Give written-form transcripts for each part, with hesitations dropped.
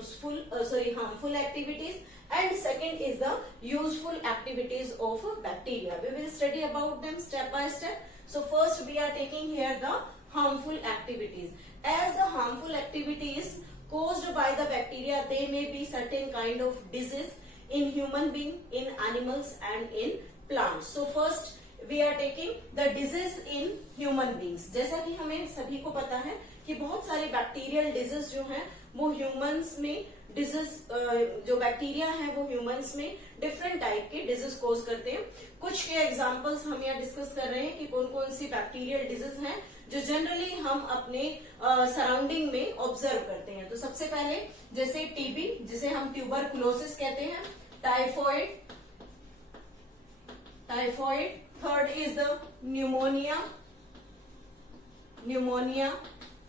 harmful activities, and second is the useful activities of bacteria. We will study about them step by step. So first we are taking here the harmful activities. As the harmful activities caused by the bacteria, they may be certain kind of disease in human being, in animals and in plants. So first we are taking the disease in human beings. जैसा कि हमें सभी को पता है कि बहुत सारे बैक्टीरियल डिजीज जो हैं वो ह्यूमंस में डिजीज जो बैक्टीरिया है वो ह्यूमंस में डिफरेंट टाइप के डिजीज कोज करते हैं. कुछ के एग्जांपल्स हम यहाँ डिस्कस कर रहे हैं कि कौन कौन सी बैक्टीरियल डिजीज हैं जो जनरली हम अपने सराउंडिंग में ऑब्जर्व करते हैं. तो सबसे पहले जैसे टीबी, जिसे हम ट्यूबरकुलोसिस कहते हैं, typhoid. Third is the pneumonia.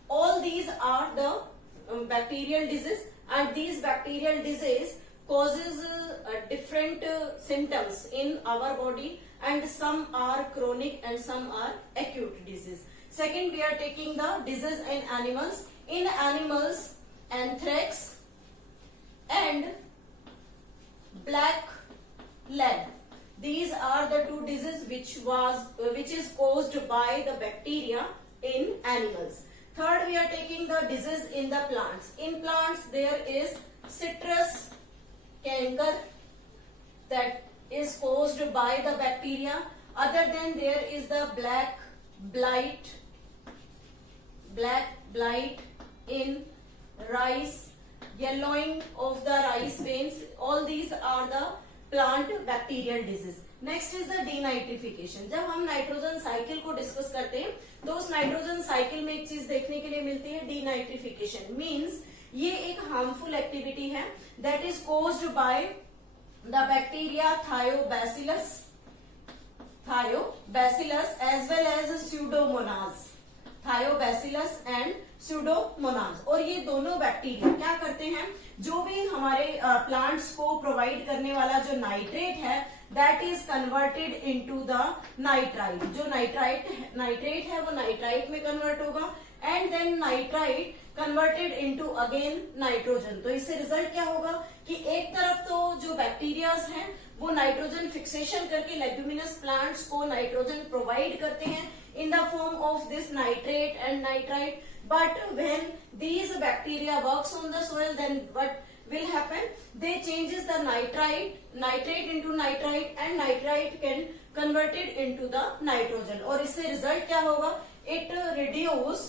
All these are the bacterial disease, and these bacterial disease causes different symptoms in our body, and some are chronic and some are acute disease. Second, we are taking the disease in animals. In animals, anthrax and black leg. These are the two diseases which is caused by the bacteria in animals. Third, we are taking the disease in the plants. In plants, there is citrus canker that is caused by the bacteria. Other than there is the black blight in rice, yellowing of the rice veins. All these are the plant bacterial disease. Next is the denitrification. जब हम nitrogen cycle को discuss करते हैं तो उस nitrogen cycle में एक चीज देखने के लिए मिलती है, डीनाइट्रिफिकेशन. मींस ये एक हार्मफुल एक्टिविटी है that is caused by the bacteria thiobacillus as well as pseudomonas. Thiobacillus and pseudomonas. और ये दोनों बैक्टीरिया क्या करते हैं, जो भी हमारे प्लांट्स को प्रोवाइड करने वाला जो नाइट्रेट है that is converted into the nitrite. जो नाइट्रेट है वो नाइट्राइट में कन्वर्ट होगा, and then nitrite converted into again nitrogen. तो इससे रिजल्ट क्या होगा कि एक तरफ तो जो बैक्टीरियाज हैं वो नाइट्रोजन फिक्सेशन करके लेग्यूमिनस प्लांट्स को नाइट्रोजन प्रोवाइड करते हैं in the form of this nitrate and nitrite. But when these bacteria works on the soil, then what will happen? They changes the nitrate into nitrite, and nitrite can converted into the nitrogen. और इससे result क्या होगा? It reduce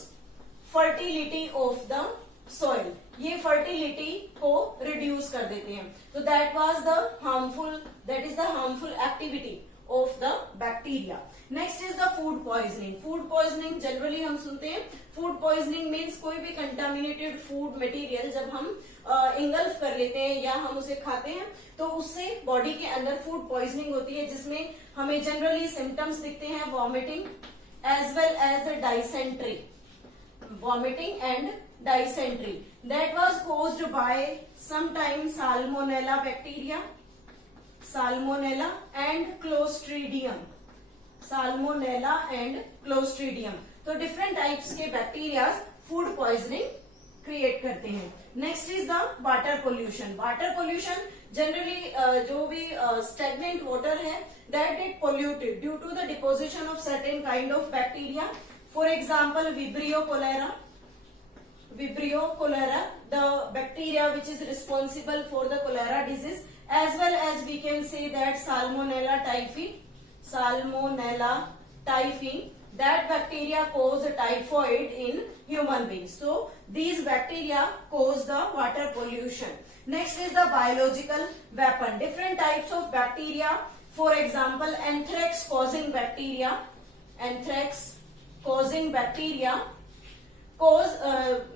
fertility of the soil. ये fertility को reduce कर देते हैं. तो that is the harmful activity of the bacteria. Next is the food poisoning. Food poisoning generally हम सुनते हैं. Food poisoning means कोई भी contaminated food material जब हम इंगल्फ कर लेते हैं या हम उसे खाते हैं तो उससे बॉडी के अंदर फूड पॉइजनिंग होती है, जिसमें हमें जनरली सिम्टम्स दिखते हैं vomiting as well as dysentery. Vomiting and dysentery. That was caused by sometime salmonella bacteria, salmonella and clostridium. तो डिफरेंट टाइप्स के बैक्टीरिया फूड पॉइजनिंग क्रिएट करते हैं. Next is the water pollution. Water pollution generally जो भी stagnant water है that get polluted due to the deposition of certain kind of bacteria. For example vibrio cholera, the bacteria which is responsible for the cholera disease, as well as we can say that Salmonella typhi, that bacteria cause typhoid in human beings. So these bacteria cause the water pollution. Next is the biological weapon. Different types of bacteria. For example, anthrax causing bacteria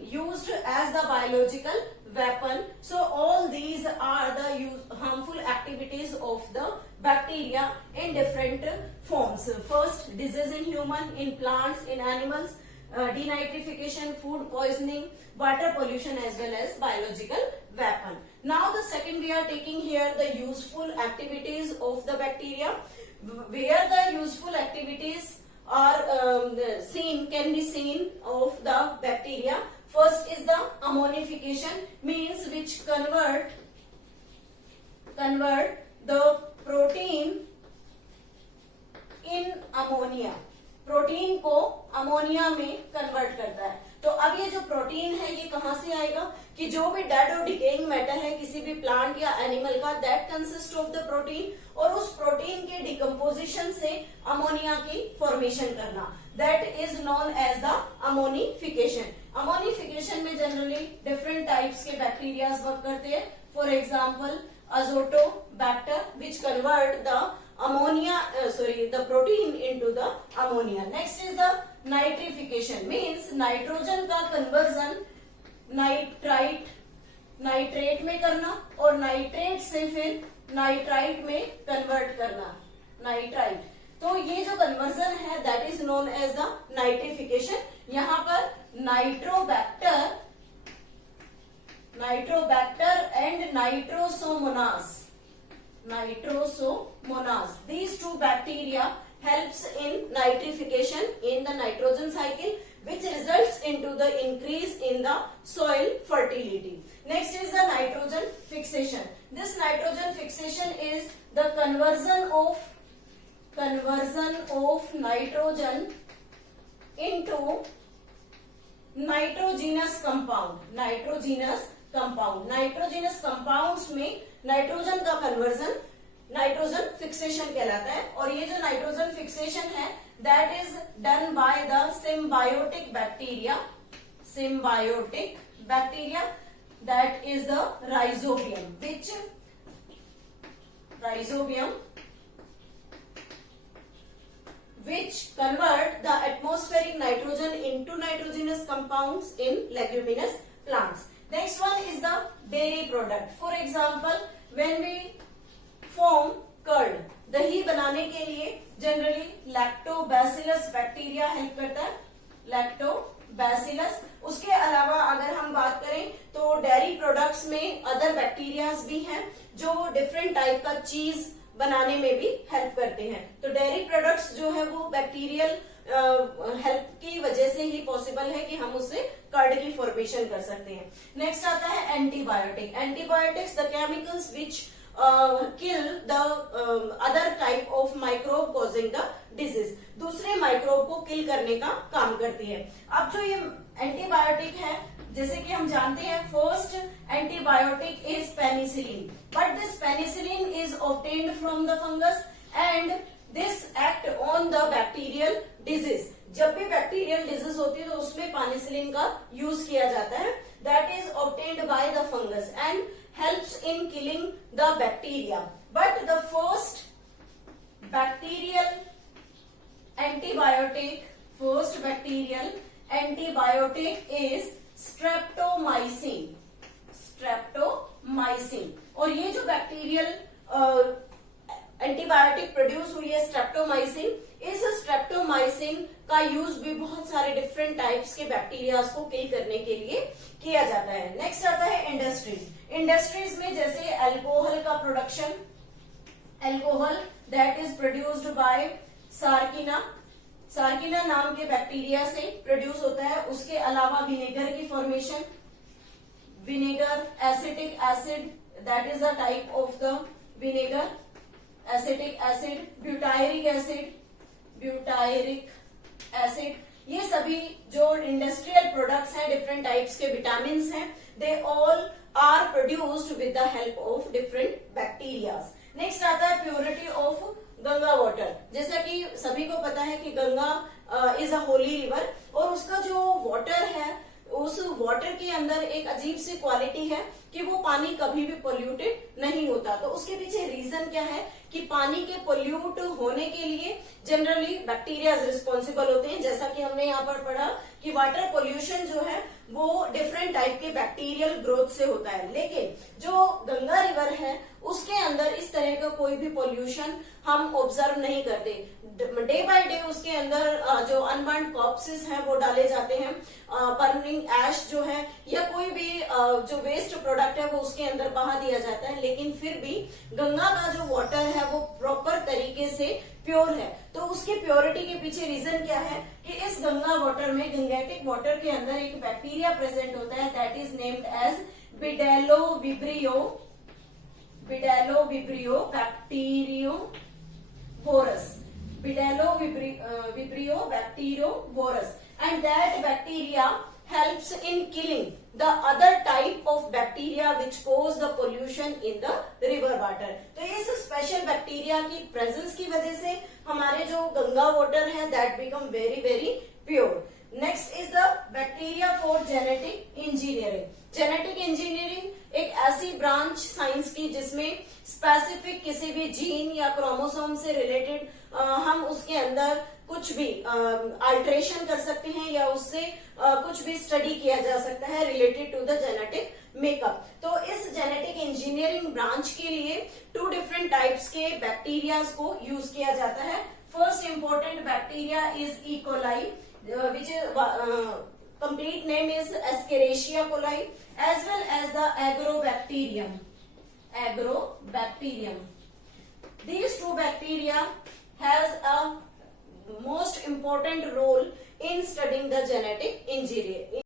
used as the biological weapon. So all these are the harmful activities of the bacteria in different forms. First, disease in human, in plants, in animals, denitrification, food poisoning, water pollution, as well as biological weapon. Now the second, we are taking here the useful activities of the bacteria. Where the useful activities are can be seen of the bacteria. First is the ammonification, means which convert the protein in ammonia, protein को ammonia में convert करता है। तो अब ये जो protein है ये कहां से आएगा कि जो भी डेड और डिकेइंग मैटर है किसी भी प्लांट या एनिमल का, that consist of the protein, और उस प्रोटीन के डिकम्पोजिशन से अमोनिया की फॉर्मेशन करना, that is known as the ammonification. Ammonification में जनरली डिफरेंट टाइप्स के बैक्टीरियाज वर्क करते हैं। For example azotobacter which convert the the protein into the ammonia. Next is the nitrification, means nitrogen का conversion nitrate में करना और nitrate से फिर नाइट्राइट में कन्वर्ट करना, नाइट्राइट। तो ये जो कन्वर्जन है that is known as the nitrification. यहाँ पर nitrobacter and nitrosomonas, these two bacteria helps in nitrification in the nitrogen cycle, which results into the increase in the soil fertility. Next is the nitrogen fixation. This nitrogen fixation is the conversion of nitrogen into nitrogenous compounds में nitrogen का conversion nitrogen fixation कहलाता है। और ये जो nitrogen fixation है that is done by the symbiotic bacteria that is the rhizobium which convert the atmospheric nitrogen into nitrogenous compounds in leguminous plants. Next one is the dairy product. For example, when we form curd, दही बनाने के लिए generally lactobacillus bacteria help करता है, lactobacillus. उसके अलावा अगर हम बात करें तो डेयरी प्रोडक्ट्स में अदर बैक्टीरियाज भी हैं जो डिफरेंट टाइप का चीज बनाने में भी हेल्प करते हैं। तो डेयरी प्रोडक्ट्स जो है वो बैक्टीरियल हेल्प की वजह से ही पॉसिबल है कि हम उससे कर्ड की फॉर्मेशन कर सकते हैं। नेक्स्ट आता है antibiotics, the chemicals which kill the other type of microbe causing the disease, दूसरे माइक्रोब को किल करने का काम करती है। अब जो ये एंटीबायोटिक है जैसे कि हम जानते हैं first antibiotic is penicillin, but this penicillin is obtained from the fungus and this act on the bacterial disease. जब भी बैक्टीरियल डिजीज होती है तो उसमें पेनिसिलिन का यूज किया जाता है, that is obtained by the fungus and helps in killing the bacteria. But the first bacterial antibiotic is streptomycin. और ये जो बैक्टीरियल एंटीबायोटिक प्रोड्यूस हुई है स्ट्रेप्टोमाइसिन, इस स्ट्रेप्टोमाइसिन का यूज भी बहुत सारे डिफरेंट टाइप्स के बैक्टीरियाज को किल करने के लिए किया जाता है। नेक्स्ट आता है इंडस्ट्रीज में जैसे अल्कोहल का production, alcohol that is produced by सार्किना नाम के बैक्टीरिया से प्रोड्यूस होता है। उसके अलावा विनेगर की formation, vinegar, acetic acid that is the type of the vinegar, acetic acid, butyric acid, ये सभी जो इंडस्ट्रियल प्रोडक्ट्स हैं, डिफरेंट टाइप्स के विटामिन हैं, they all are produced with the help of different bacterias. Next आता है purity of Ganga water. जैसा कि सभी को पता है कि Ganga is a Holi river और उसका जो वाटर है उस वाटर के अंदर एक अजीब सी क्वालिटी है कि वो पानी कभी भी पोल्यूटेड नहीं होता। तो उसके पीछे रीजन क्या है कि पानी के पोल्यूट होने के लिए जनरली बैक्टीरिया रिस्पॉन्सिबल होते हैं। जैसा कि हमने यहाँ पर पढ़ा कि वाटर पोल्यूशन जो है वो डिफरेंट टाइप के बैक्टीरियल ग्रोथ से होता है, लेकिन जो गंगा रिवर है उसके अंदर इस तरह का कोई भी पोल्यूशन हम ऑब्जर्व नहीं करते। डे बाय डे उसके अंदर जो अनबर्न्ड कॉर्प्सेस हैं वो डाले जाते हैं, बर्निंग ऐश जो है या कोई भी जो वेस्ट प्रोडक्ट है वो उसके अंदर बहा दिया जाता है, लेकिन फिर भी गंगा का जो वाटर है वो प्रॉपर तरीके से प्योर है। तो उसकी प्योरिटी के पीछे रीजन क्या है कि इस गंगा वाटर में, गंगेटिक वाटर के अंदर एक बैक्टीरिया प्रेजेंट होता है that is named as Bdellovibrium bacteriovorus. Bdellovibrium bacteriovorus, and that bacteria helps in killing the other type of bacteria which cause the pollution in the river water. तो इस special bacteria की presence की वजह से हमारे जो गंगा वाटर है that become very very pure. Next is the bacteria for genetic engineering. Genetic engineering एक ऐसी ब्रांच साइंस की जिसमें स्पेसिफिक किसी भी जीन या क्रोमोसोम से रिलेटेड हम उसके अंदर कुछ भी अल्टरेशन कर सकते हैं या उससे कुछ भी स्टडी किया जा सकता है related to the genetic makeup. तो इस जेनेटिक इंजीनियरिंग ब्रांच के लिए 2 डिफरेंट टाइप्स के बैक्टीरियाज को यूज किया जाता है. First important bacteria is E coli, which is complete name is Escherichia coli, as well as the Agrobacterium. These 2 bacteria has a most important role in studying the genetic engineering.